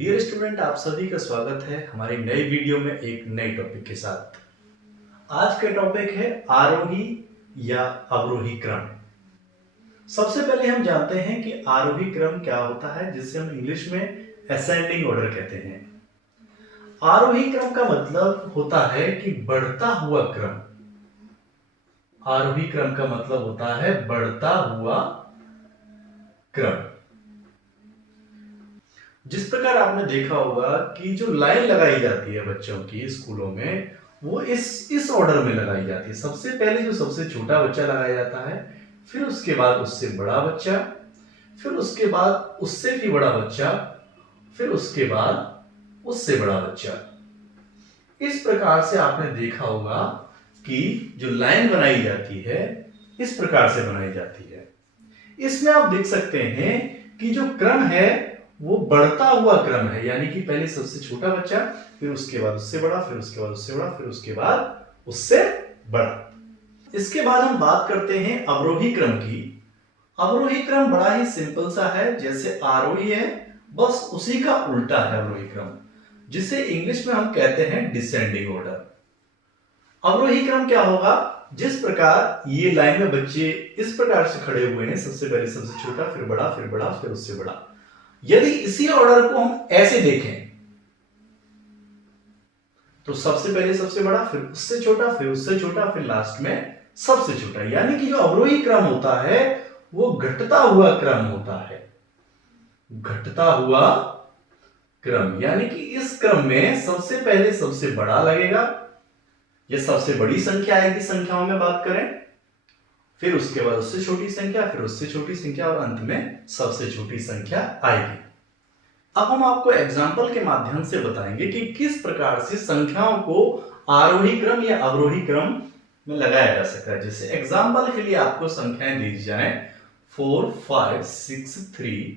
Dear student, आप सभी का स्वागत है हमारी नई वीडियो में एक नए टॉपिक के साथ। आज का टॉपिक है आरोही या अवरोही क्रम। सबसे पहले हम जानते हैं कि आरोही क्रम क्या होता है, जिसे हम इंग्लिश में असेंडिंग ऑर्डर कहते हैं। आरोही क्रम का मतलब होता है कि बढ़ता हुआ क्रम। आरोही क्रम का मतलब होता है बढ़ता हुआ क्रम। जिस प्रकार आपने देखा होगा कि जो लाइन लगाई जाती है बच्चों की स्कूलों में, वो इस ऑर्डर में लगाई जाती है। सबसे पहले जो सबसे छोटा बच्चा लगाया जाता है, फिर उसके बाद उससे बड़ा बच्चा, फिर उसके बाद उससे भी बड़ा बच्चा, फिर उसके बाद उससे बड़ा बच्चा। इस प्रकार से आपने देखा होगा कि जो लाइन बनाई जाती है इस प्रकार से बनाई जाती है। इसमें आप देख सकते हैं कि जो क्रम है वो बढ़ता हुआ क्रम है, यानी कि पहले सबसे छोटा बच्चा, फिर उसके बाद उससे बड़ा, फिर उसके बाद उससे बड़ा, फिर उसके बाद उससे बड़ा। इसके बाद हम बात करते हैं अवरोही क्रम की। अवरोही क्रम बड़ा ही सिंपल सा है, जैसे आरोही है बस उसी का उल्टा है अवरोही क्रम, जिसे इंग्लिश में हम कहते हैं डिसेंडिंग ऑर्डर। अवरोही क्रम क्या होगा? जिस प्रकार ये लाइन में बच्चे इस प्रकार से खड़े हुए हैं, सबसे पहले सबसे छोटा, फिर बड़ा, फिर बड़ा, फिर उससे बड़ा। यदि इसी ऑर्डर को हम ऐसे देखें तो सबसे पहले सबसे बड़ा, फिर उससे छोटा, फिर उससे छोटा, फिर लास्ट में सबसे छोटा। यानी कि जो अवरोही क्रम होता है वो घटता हुआ क्रम होता है। घटता हुआ क्रम यानी कि इस क्रम में सबसे पहले सबसे बड़ा लगेगा, या सबसे बड़ी संख्या आएगी संख्याओं में बात करें, फिर उसके बाद उससे छोटी संख्या, फिर उससे छोटी संख्या, और अंत में सबसे छोटी संख्या आएगी। अब हम आपको एग्जाम्पल के माध्यम से बताएंगे कि किस प्रकार से संख्याओं को आरोही क्रम या अवरोही क्रम में लगाया जा सकता है। जैसे एग्जाम्पल के लिए आपको संख्याएं दी जाए 4 5 6 3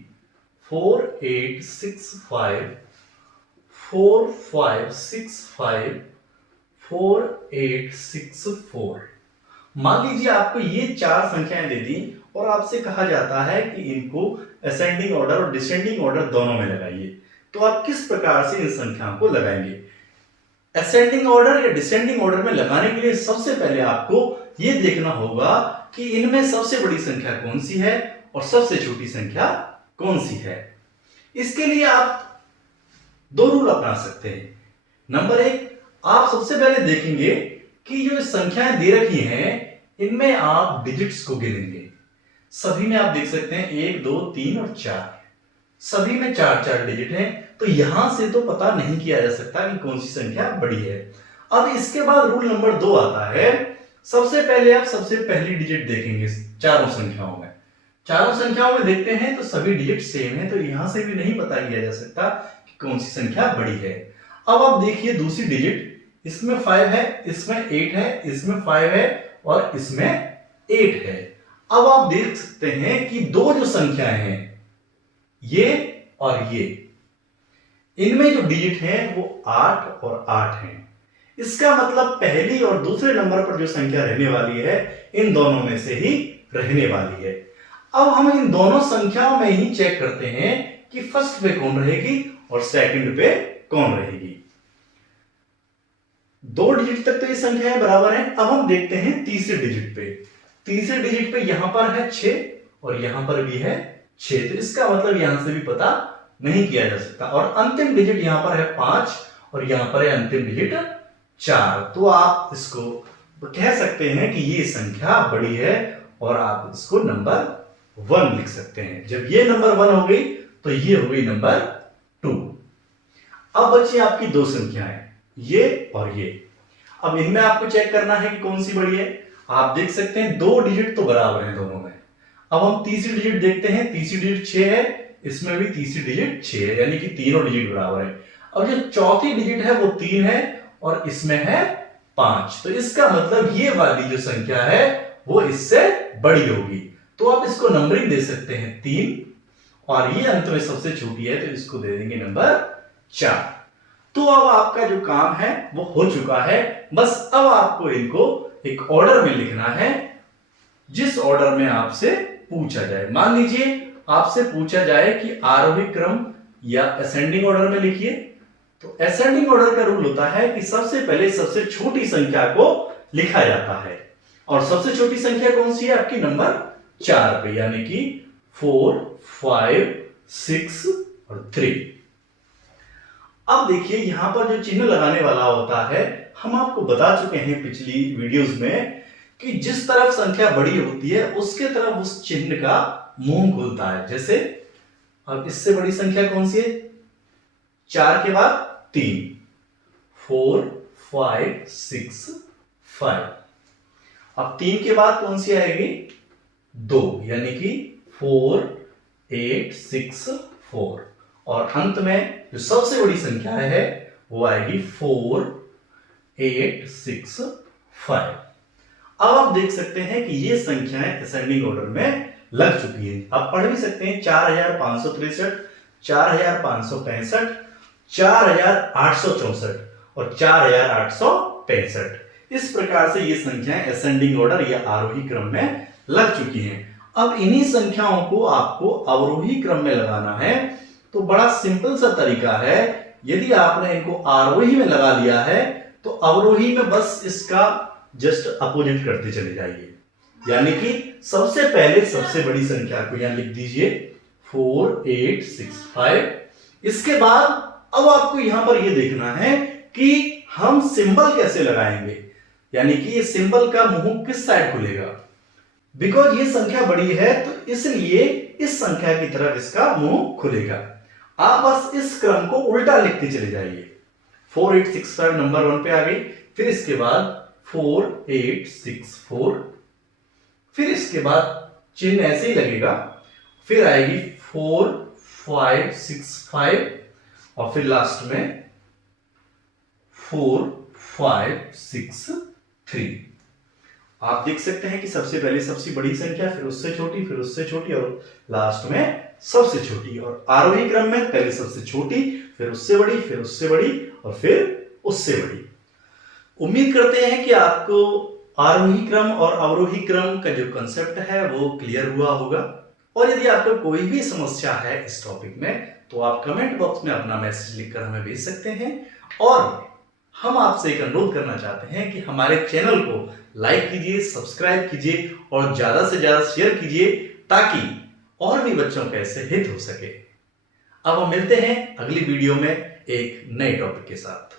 4 8 6 5 4 5 6 5 4 8 6 4। मान लीजिए आपको ये चार संख्याएं दे दी और आपसे कहा जाता है कि इनको असेंडिंग ऑर्डर और डिसेंडिंग ऑर्डर दोनों में लगाइए। तो आप किस प्रकार से इन संख्याओं को लगाएंगे? असेंडिंग ऑर्डर या डिसेंडिंग ऑर्डर में लगाने के लिए सबसे पहले आपको यह देखना होगा कि इनमें सबसे बड़ी संख्या कौन सी है और सबसे छोटी संख्या कौन सी है। इसके लिए आप दो रूल अपना सकते हैं। नंबर एक, आप सबसे पहले देखेंगे कि जो संख्याएं दे रखी हैं इनमें आप डिजिट्स को गिनेंगे। सभी में आप देख सकते हैं 1 2 3 और 4, सभी में 4 डिजिट हैं, तो यहां से तो पता नहीं किया जा सकता कि कौन सी संख्या बड़ी है। अब इसके बाद रूल नंबर 2 आता है। सबसे पहले आप सबसे पहली डिजिट देखेंगे चारों संख्याओं में। चारों संख्याओं में देखते हैं तो सभी डिजिट सेम है, तो यहां से भी नहीं पता किया जा सकता कि कौन सी संख्या बड़ी है। अब आप देखिए दूसरी डिजिट, इसमें 5 है, इसमें 8 है, इसमें 5 है और इसमें 8 है। अब आप देख सकते हैं कि दो जो संख्याएं हैं ये और ये, इनमें जो डिजिट हैं वो 8 और 8 हैं। इसका मतलब पहली और दूसरे नंबर पर जो संख्या रहने वाली है इन दोनों में से ही रहने वाली है। अब हम इन दोनों संख्याओं में ही चेक करते हैं कि फर्स्ट पे कौन रहेगी और सेकंड पे कौन रहेगी। दो डिजिट तक तो ये संख्याएं बराबर हैं। अब हम देखते हैं तीसरे डिजिट पे। तीसरे डिजिट पे यहां पर है 6 और यहां पर भी है 6, तो इसका मतलब यहां से भी पता नहीं किया जा सकता। और अंतिम डिजिट यहां पर है 5 और यहां पर है अंतिम डिजिट 4, तो आप इसको कह सकते हैं कि ये संख्या बड़ी है और आप इसको नंबर 1 लिख सकते हैं। जब ये नंबर 1 हो गई तो ये हो गई नंबर 2। अब बची आपकी दो संख्याएं, ये और ये। अब इनमें आपको चेक करना है कि कौन सी बड़ी है। आप देख सकते हैं दो डिजिट तो बराबर हैं दोनों में। अब हम तीसरी डिजिट देखते हैं। तीसरी डिजिट 6 है, इसमें भी तीसरी डिजिट 6 है, यानी कि तीनों डिजिट बराबर है। अब जो चौथी डिजिट है वो 3 है और इसमें है 5, तो इसका मतलब ये वाली जो संख्या है वो इससे बड़ी होगी। तो आप इसको नंबरिंग दे सकते हैं 3, और ये अंत में सबसे छोटी है तो इसको दे देंगे नंबर 4। तो अब आपका जो काम है वो हो चुका है। बस अब आपको इनको एक ऑर्डर में लिखना है, जिस ऑर्डर में आपसे पूछा जाए। मान लीजिए आपसे पूछा जाए कि आरोही क्रम या असेंडिंग ऑर्डर में लिखिए। तो असेंडिंग ऑर्डर का रूल होता है कि सबसे पहले सबसे छोटी संख्या को लिखा जाता है, और सबसे छोटी संख्या कौन सी है आपकी? नंबर 4 पे, यानी कि 4, 5, 6 और 3। अब देखिए यहां पर जो चिन्ह लगाने वाला होता है, हम आपको बता चुके हैं पिछली वीडियोस में कि जिस तरफ संख्या बड़ी होती है उसके तरफ उस चिन्ह का मुंह खुलता है। जैसे अब इससे बड़ी संख्या कौन सी है? 4 के बाद 3, 4, 5, 6, 5। अब 3 के बाद कौन सी आएगी? 2, यानी कि 4, 8, 6, 4। और अंत में जो सबसे बड़ी संख्या है वो आएगी 4, 8, 6, 5। अब आप देख सकते हैं कि ये संख्याएं असेंडिंग ऑर्डर में लग चुकी हैं। आप पढ़ भी सकते हैं 4563, 4565, 4864 और 4865। इस प्रकार से ये संख्याएं असेंडिंग ऑर्डर या आरोही क्रम में लग चुकी हैं। अब इन्हीं संख्याओं को आपको अवरोही क्रम में लगाना है, तो बड़ा सिंपल सा तरीका है। यदि आपने इनको आरोही में लगा लिया है तो अवरोही में बस इसका जस्ट अपोजिट करते चले जाइए, यानी कि सबसे पहले सबसे बड़ी संख्या को यहां लिख दीजिए 4, 8, 6, 5। इसके बाद अब आपको यहां पर यह देखना है कि हम सिंबल कैसे लगाएंगे, यानी कि ये सिंबल का मुंह किस साइड खुलेगा। बिकॉज ये संख्या बड़ी है तो इसलिए इस संख्या की तरफ इसका मुंह खुलेगा। आप बस इस क्रम को उल्टा लिखते चले जाइए। 4, 8, 6, 5 नंबर 1 पे आ गई, फिर इसके बाद 4, 8, 6, 4, फिर इसके बाद चिन्ह ऐसे ही लगेगा, फिर आएगी 4, 5, 6, 5 और फिर लास्ट में 4, 5, 6, 3। आप देख सकते हैं कि सबसे पहले सबसे बड़ी संख्या, फिर उससे छोटी, फिर उससे छोटी और लास्ट में सबसे छोटी। और आरोही क्रम में पहले सबसे छोटी, फिर उससे बड़ी, फिर उससे बड़ी और फिर उससे बड़ी। उम्मीद करते हैं कि आपको आरोही क्रम और अवरोही क्रम का जो कंसेप्ट है वो क्लियर हुआ होगा। और यदि आपको कोई भी समस्या है इस टॉपिक में तो आप कमेंट बॉक्स में अपना मैसेज लिखकर हमें भेज सकते हैं। और हम आपसे एक अनुरोध करना चाहते हैं कि हमारे चैनल को लाइक कीजिए, सब्सक्राइब कीजिए और ज्यादा से ज्यादा शेयर कीजिए, ताकि और भी बच्चों का इससे हित हो सके। अब हम मिलते हैं अगली वीडियो में एक नए टॉपिक के साथ।